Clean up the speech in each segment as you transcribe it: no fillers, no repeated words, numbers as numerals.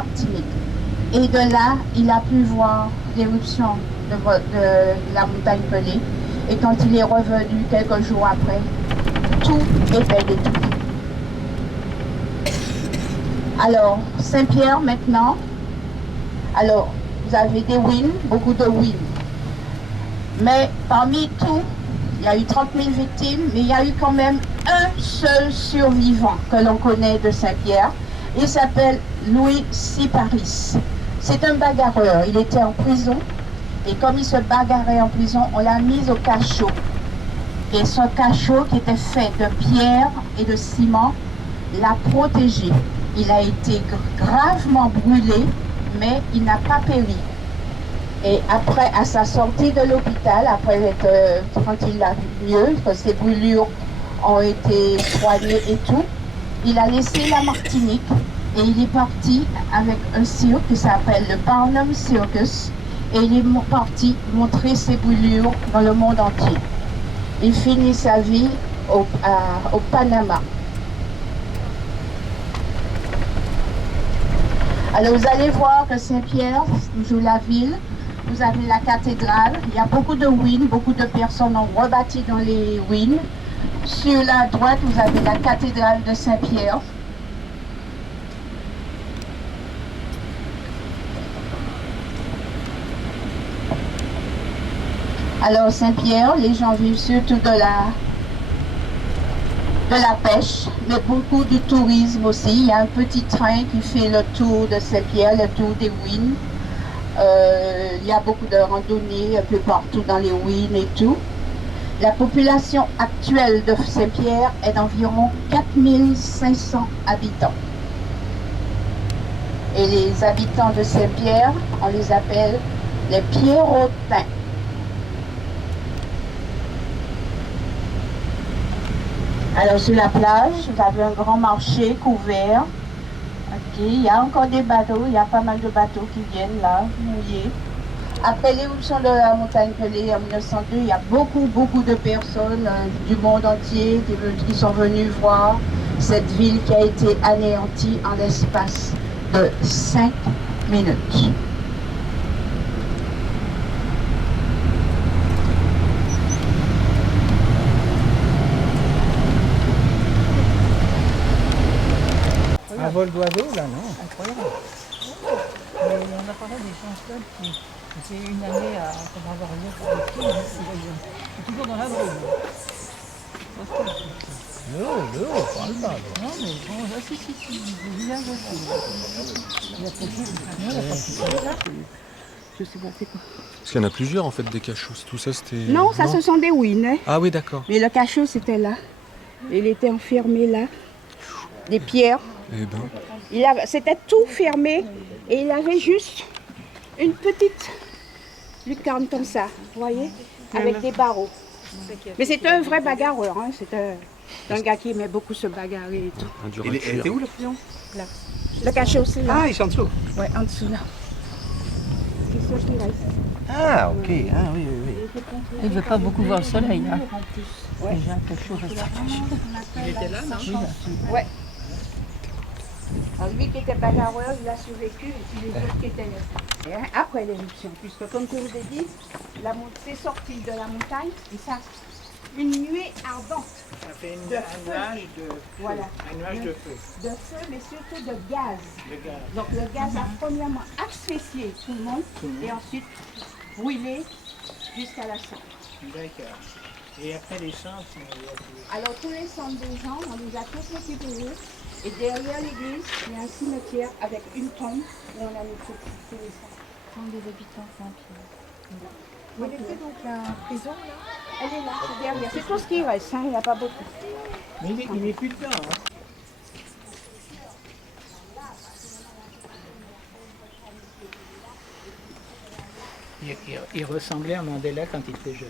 Martinique. Et de là, il a pu voir l'éruption de la montagne Pelée. Et quand il est revenu quelques jours après, tout était détruit. Alors, Saint-Pierre maintenant, alors vous avez des wins, beaucoup de wins. Mais parmi tout, il y a eu 30 000 victimes, mais il y a eu quand même un seul survivant que l'on connaît de Saint-Pierre. Il s'appelle Louis Siparis. C'est un bagarreur. Il était en prison. Et comme il se bagarrait en prison, on l'a mis au cachot. Et ce cachot qui était fait de pierre et de ciment l'a protégé. Il a été gravement brûlé, mais il n'a pas péri. Et après, à sa sortie de l'hôpital, quand il a mieux, que ses brûlures ont été soignées et tout, il a laissé la Martinique et il est parti avec un cirque qui s'appelle le Barnum Circus et il est parti montrer ses brûlures dans le monde entier. Il finit sa vie au Panama. Alors vous allez voir que Saint-Pierre, toujours la ville, vous avez la cathédrale, il y a beaucoup de ruines, beaucoup de personnes ont rebâti dans les ruines. Sur la droite, vous avez la cathédrale de Saint-Pierre. Alors Saint-Pierre, les gens vivent surtout de la pêche, mais beaucoup du tourisme aussi. Il y a un petit train qui fait le tour de Saint-Pierre, le tour des ruines. Il y a beaucoup de randonnées un peu partout dans les ruines et tout. La population actuelle de Saint-Pierre est d'environ 4500 habitants. Et les habitants de Saint-Pierre, on les appelle les Pierrotins. Alors sur la plage, vous avez un grand marché couvert. Okay. Il y a encore des bateaux, il y a pas mal de bateaux qui viennent là, mouillés. Après l'éruption de la montagne Pelée en 1902, il y a beaucoup de personnes du monde entier qui sont venues voir cette ville qui a été anéantie en l'espace de 5 minutes. Un vol d'oiseau là, non? Incroyable. Mais on a parlé des chanceux qui c'est une année à avoir c'est toujours dans la brume. Non, parle pas. Non, mais bon, là, si, je viens aussi. Il a pas je sais pas, c'est quoi. Parce qu'il y en a plusieurs en fait des cachots. Tout ça c'était. Non, ça ce sont des ruines. Hein. Ah oui, d'accord. Mais le cachot c'était là. Il était enfermé là. Des pierres. Eh ben. C'était tout fermé et il avait juste une petite lucarne comme ça, vous voyez, avec des barreaux. Mais c'était un vrai bagarreur, hein. C'était un gars qui aimait beaucoup se bagarrer et tout. Elle était où la prison? Là. Le cachot, c'est là. Ah, ils sont en dessous. Oui, en dessous là. C'est ça qui reste. Ah, ok. Ah, oui. Il ne veut pas beaucoup voir le soleil. Hein. Ouais. Déjà, quelque chose reste Il était là, non? Ouais. Alors lui qui était bagarreur, il a survécu, et puis les autres qui étaient après l'éruption. Puisque comme je vous ai dit, c'est sorti de la montagne, et ça, une nuée ardente. Ça fait De un feu. nuage de feu. Voilà. Un nuage de feu. De feu, mais surtout de gaz. Le gaz. Donc le gaz a premièrement asphyxié tout le monde, et ensuite brûlé jusqu'à la cendre. D'accord. Et après les centres, Alors tous les centres des gens, on les a tous récupérés. Et derrière l'église, il y a un cimetière avec une tombe où on a mis tous les centres. Tombe des habitants Saint-Pierre. Vous connaissez donc la prison là? Elle est là, c'est derrière. C'est tout ce qui reste, hein, il n'y a pas beaucoup. mais il n'est plus dedans. Hein. Il ressemblait à Mandela quand il était jeune.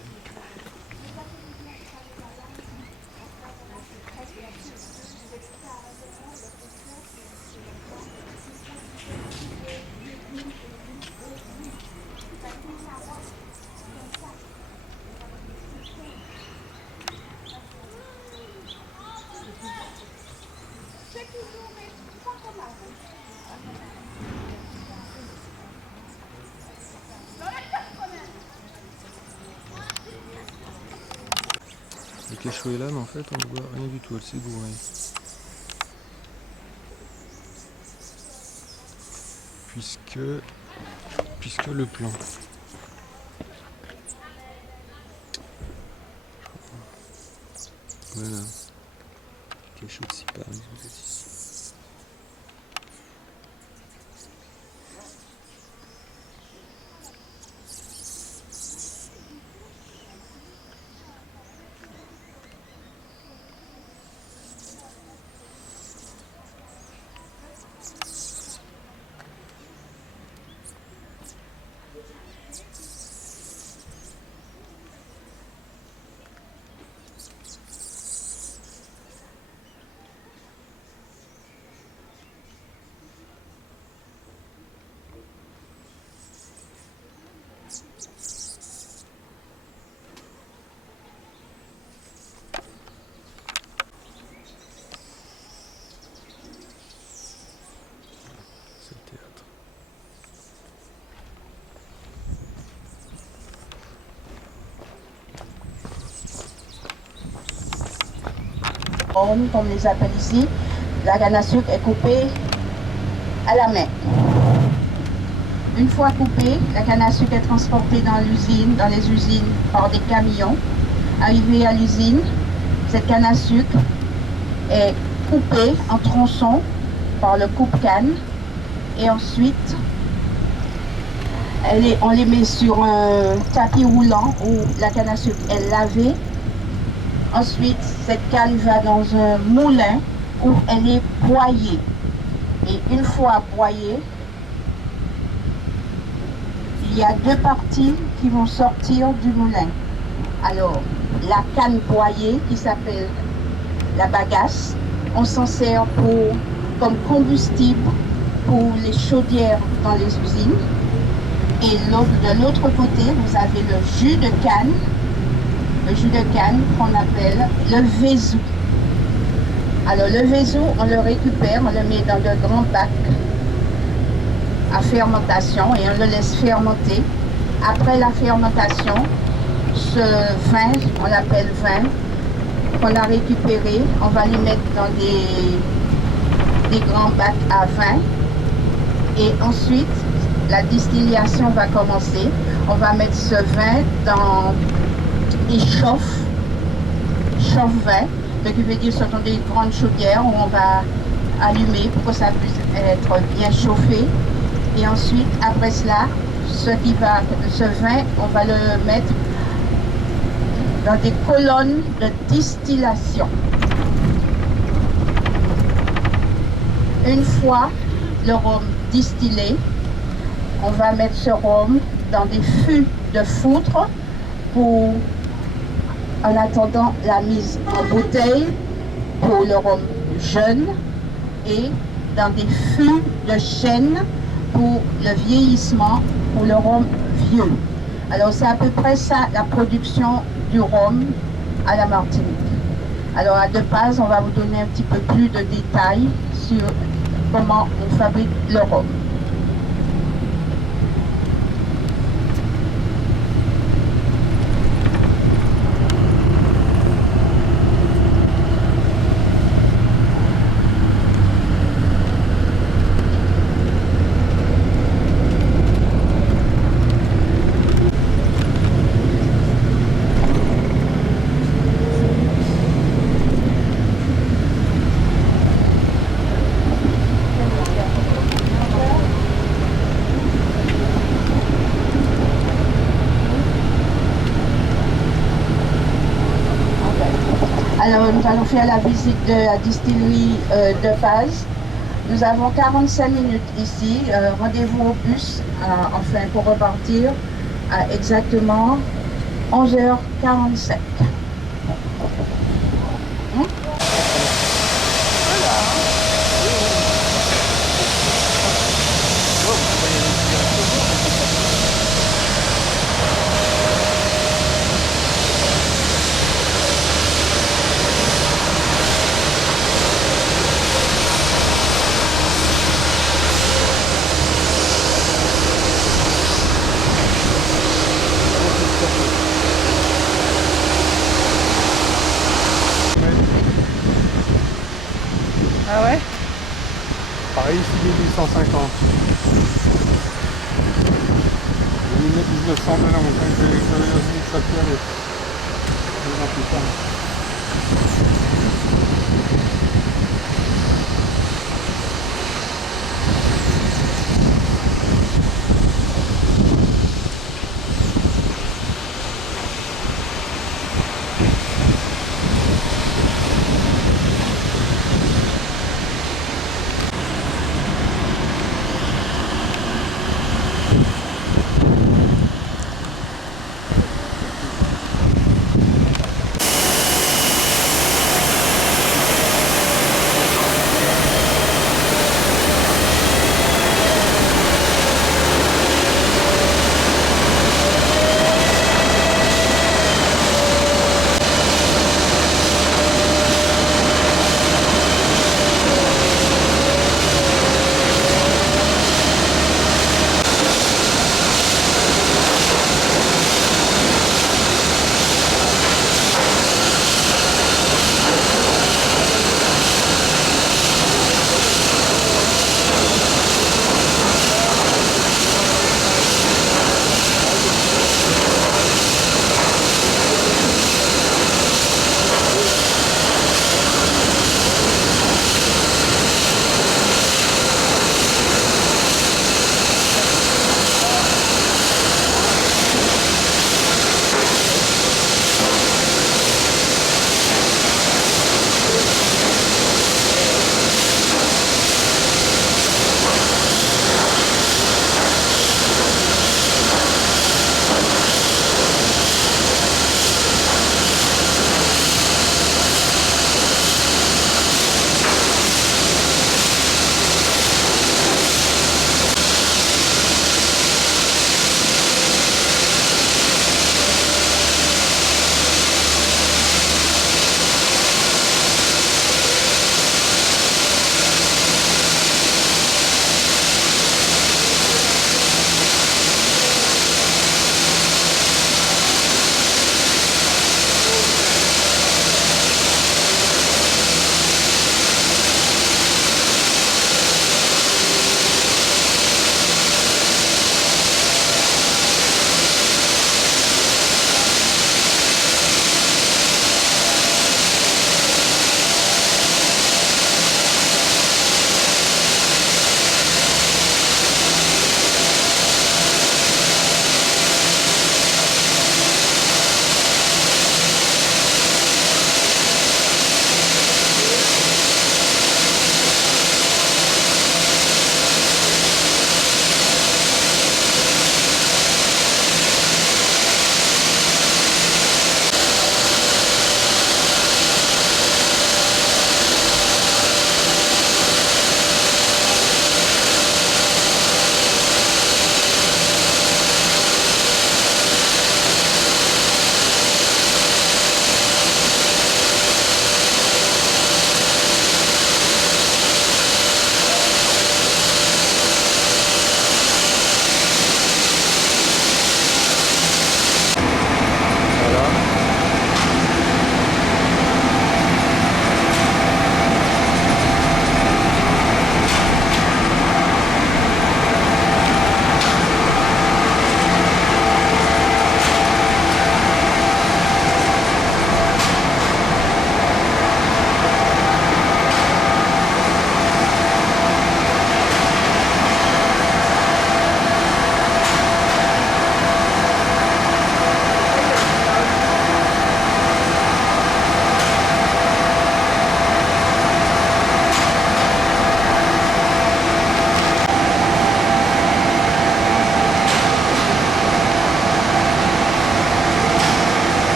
Le cachot est là, mais en fait, on ne voit rien du tout. Elle s'est bourrée. Puisque le plan. Voilà. Cachot de Sipar, vous êtes ici. C'est le théâtre. Comme on les appelle ici, la canne à sucre est coupée à la main. Une fois coupée, la canne à sucre est transportée dans l'usine, dans les usines par des camions. Arrivée à l'usine, cette canne à sucre est coupée en tronçons par le coupe-canne et ensuite on les met sur un tapis roulant où la canne à sucre est lavée. Ensuite, cette canne va dans un moulin où elle est broyée. Et une fois broyée, il y a deux parties qui vont sortir du moulin. Alors, la canne broyée qui s'appelle la bagasse, on s'en sert comme combustible pour les chaudières dans les usines. Et de l'autre côté, vous avez le jus de canne qu'on appelle le vézou. Alors le vézou, on le récupère, on le met dans de grands bacs à fermentation et on le laisse fermenter. Après la fermentation, ce vin, on l'appelle vin, qu'on a récupéré, on va les mettre dans des grands bacs à vin. Et ensuite, la distillation va commencer. On va mettre ce vin dans des chauffe-vin, ce qui veut dire ce sont des grandes chaudières où on va allumer pour que ça puisse être bien chauffé. Et ensuite, après cela, ce vin, on va le mettre dans des colonnes de distillation. Une fois le rhum distillé, on va mettre ce rhum dans des fûts de foutre en attendant la mise en bouteille pour le rhum jeune et dans des fûts de chêne pour le vieillissement pour le rhum vieux. Alors c'est à peu près ça la production du rhum à la Martinique. Alors à deux pages, on va vous donner un petit peu plus de détails sur comment on fabrique le rhum. Alors, nous allons faire la visite de la distillerie de Paz. Nous avons 45 minutes ici. Rendez-vous au bus, enfin pour repartir à exactement 11h45. Ah ouais? Pareil, ici 1850. 1900 de la montagne, j'avais vu ça plus aller. 2 ans plus tard.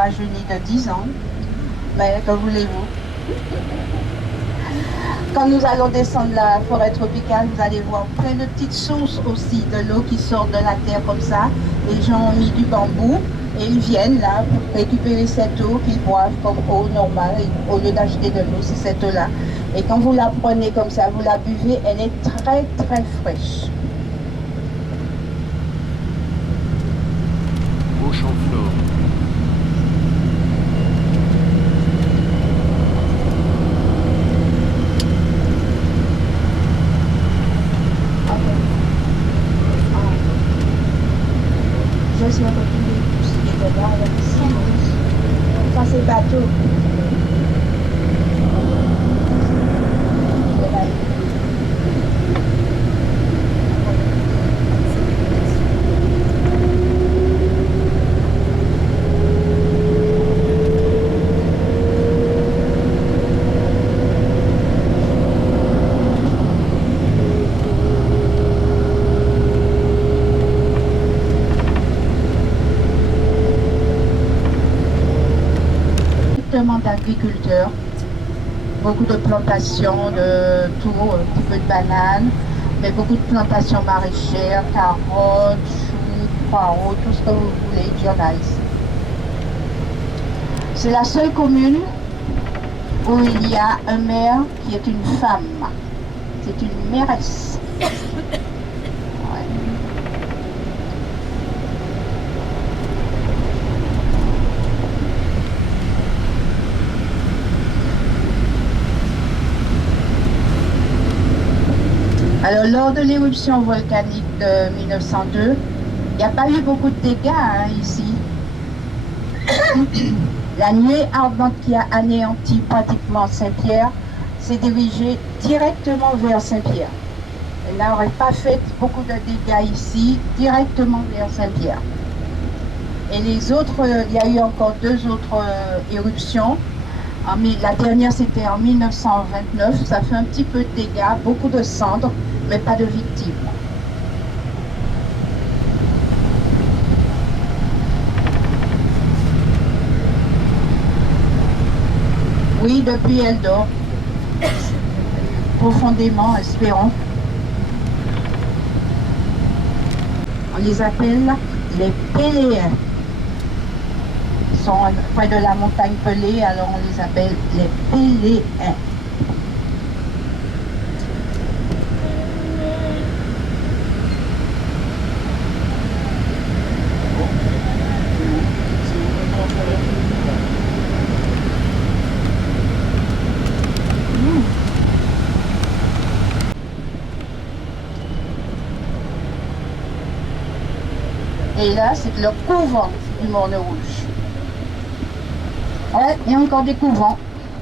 rajeuni de 10 ans. Mais que voulez-vous? Quand nous allons descendre la forêt tropicale, vous allez voir plein de petites sources aussi, de l'eau qui sort de la terre comme ça. Les gens ont mis du bambou et ils viennent là pour récupérer cette eau qu'ils boivent comme eau normale. Et au lieu d'acheter de l'eau, c'est cette eau-là. Et quand vous la prenez comme ça, vous la buvez, elle est très très fraîche. Beauchamp-Flore. Je suis un peu plus ce qui était là, ça c'est bateau. D'agriculteurs, beaucoup de plantations de tout, un petit peu de bananes, mais beaucoup de plantations maraîchères, carottes, choux, poireaux, tout ce que vous voulez, il y en a ici. C'est la seule commune où il y a un maire qui est une femme. C'est une mairesse. Alors, lors de l'éruption volcanique de 1902, il n'y a pas eu beaucoup de dégâts ici. La nuée ardente qui a anéanti pratiquement Saint-Pierre s'est dirigée directement vers Saint-Pierre. Elle n'aurait pas fait beaucoup de dégâts ici, directement vers Saint-Pierre. Et les autres, il y a eu encore deux autres éruptions. La dernière, c'était en 1929. Ça fait un petit peu de dégâts, beaucoup de cendres, mais pas de victimes. Oui, depuis elle dort. Profondément, espérons. On les appelle les Péléens. Ils sont près de la montagne Pelée, alors on les appelle les Péléens. Et là, c'est le couvent du Morne Rouge. Ouais, il y a encore des couvents.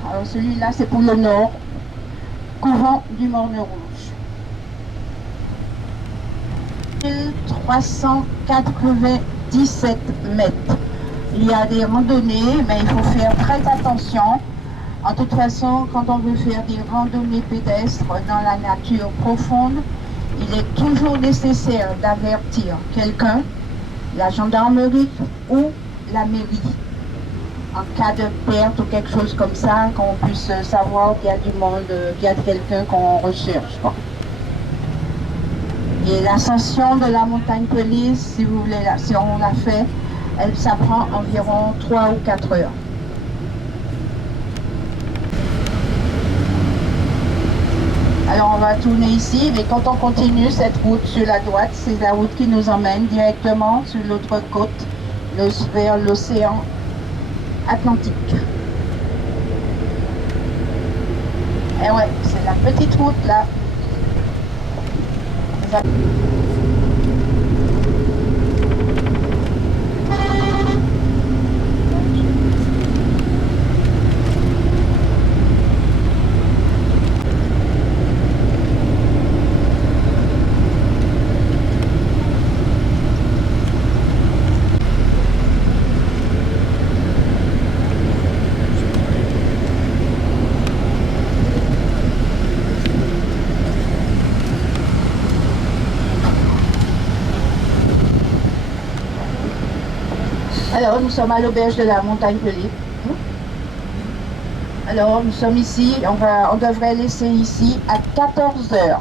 Alors celui-là, c'est pour le nord. Couvent du Morne Rouge. 1397 mètres. Il y a des randonnées, mais il faut faire très attention. En toute façon, quand on veut faire des randonnées pédestres dans la nature profonde, il est toujours nécessaire d'avertir quelqu'un, la gendarmerie ou la mairie, en cas de perte ou quelque chose comme ça, qu'on puisse savoir qu'il y a du monde, qu'il y a quelqu'un qu'on recherche. Et l'ascension de la montagne Pelée, si vous voulez, si on l'a fait, ça prend environ 3 ou 4 heures. Alors on va tourner ici, mais quand on continue cette route sur la droite, c'est la route qui nous emmène directement sur l'autre côte, vers l'océan Atlantique. Et ouais, c'est la petite route là. Alors, nous sommes à l'auberge de la Montagne-Pelée. Alors, nous sommes ici, on devrait laisser ici à 14 heures.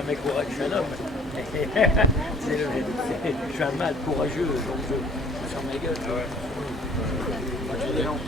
Je suis un homme. Je suis un mâle courageux, donc je ferme ma gueule. Moi, j'ai des lampes.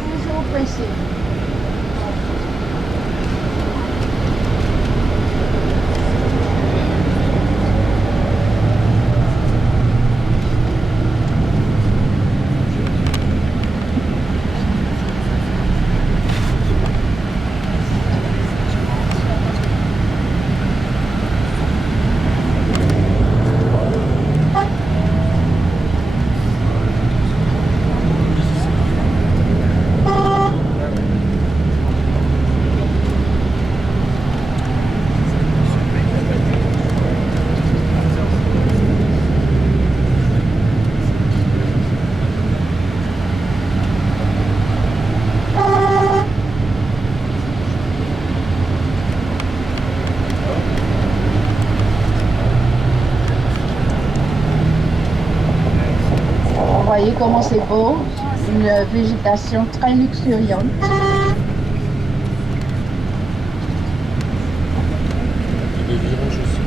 Toujours pressé. Vous voyez comment c'est beau, une végétation très luxuriante. Des virages aussi.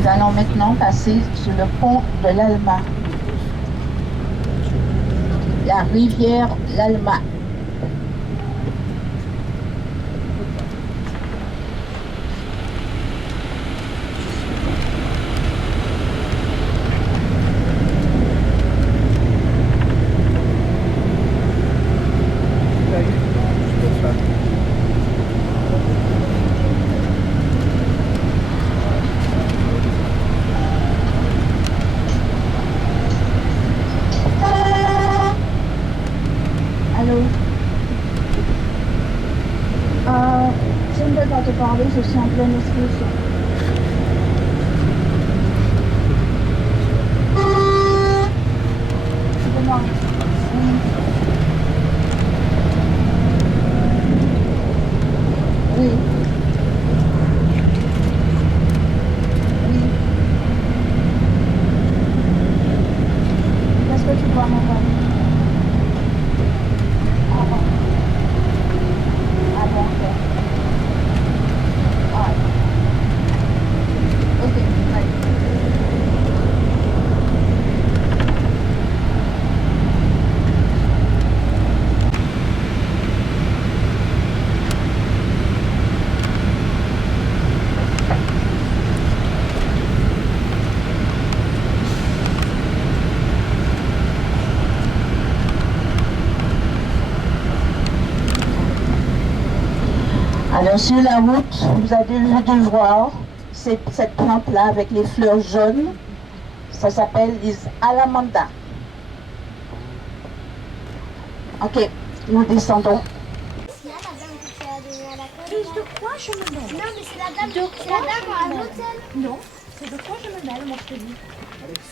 Nous allons maintenant passer sur le pont de l'Alma. La rivière l'Alma. parler, je suis en pleine explosion. Excusez-moi. Oui. Oui. Oui. Qu'est-ce que tu dois m'envoyer? Ah bon. Ah bon, ok. Ah. Ok, right. Alors sur la route, vous avez dû voir cette plante-là avec les fleurs jaunes. Ça s'appelle les alamanda. Ok, nous descendons. C'est la dame qui t'a donné à la colle. Et de quoi je me mêle? Non, mais c'est la dame, De c'est la quoi dame je à me mêle? l'hôtel. Non, c'est de quoi je me mêle, moi je te dis.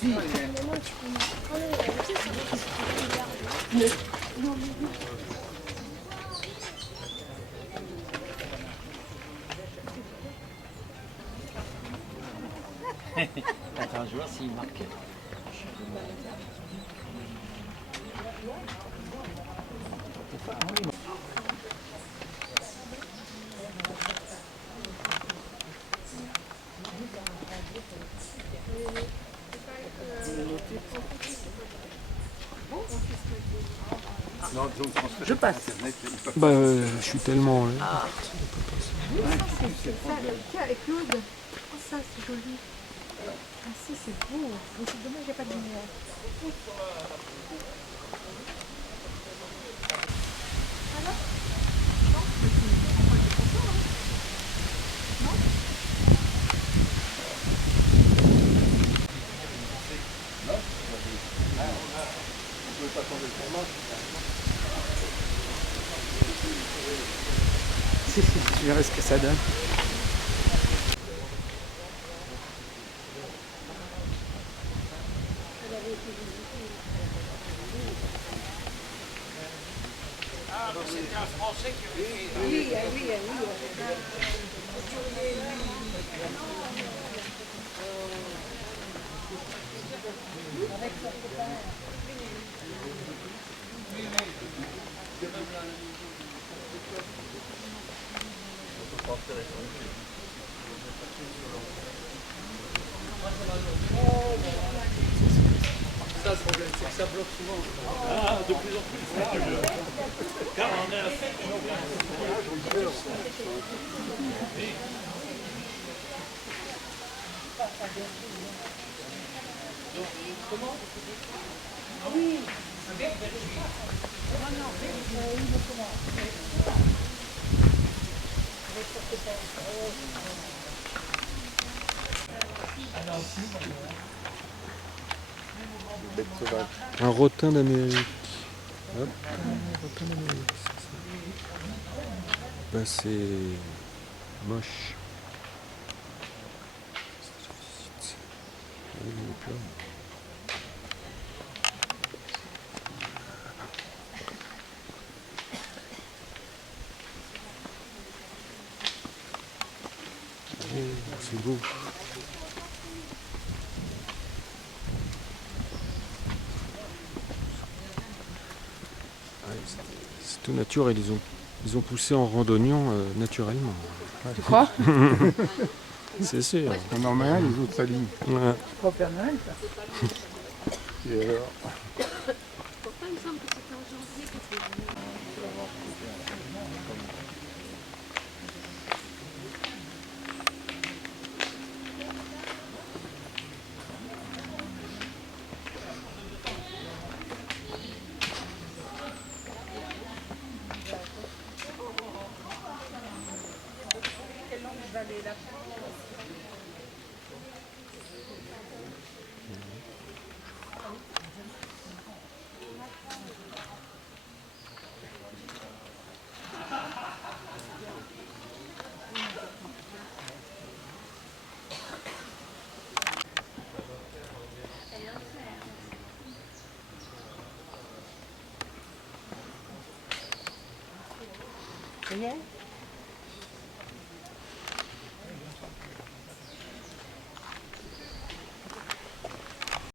Mais moi, tu peux me prendre le Attends, je vais voir s'il marque. Je passe. Bah, je suis tellement... Tiens, et Claude. Oh, ça, c'est joli. Ah, si, c'est beau. Mais c'est dommage, il n'y a pas de lumière. Tu verras ce que ça donne. C'était un Français qui avait fait... Ça, le problème, c'est que ça bloque souvent. Ah, de plus en plus. 49. Un rotin d'Amérique. Hop. Rotin d'Amérique. Bah, c'est moche. Oui, il est plein. Oh, c'est beau. C'est tout naturel, ils ont poussé en randonnion naturellement. Tu crois? C'est sûr. On en met un, les autres s'alignent. Ouais. C'est pas au Père Noël, ça. Et alors, Pourquoi il me semble que c'était en janvier que c'est venu? Ça y est?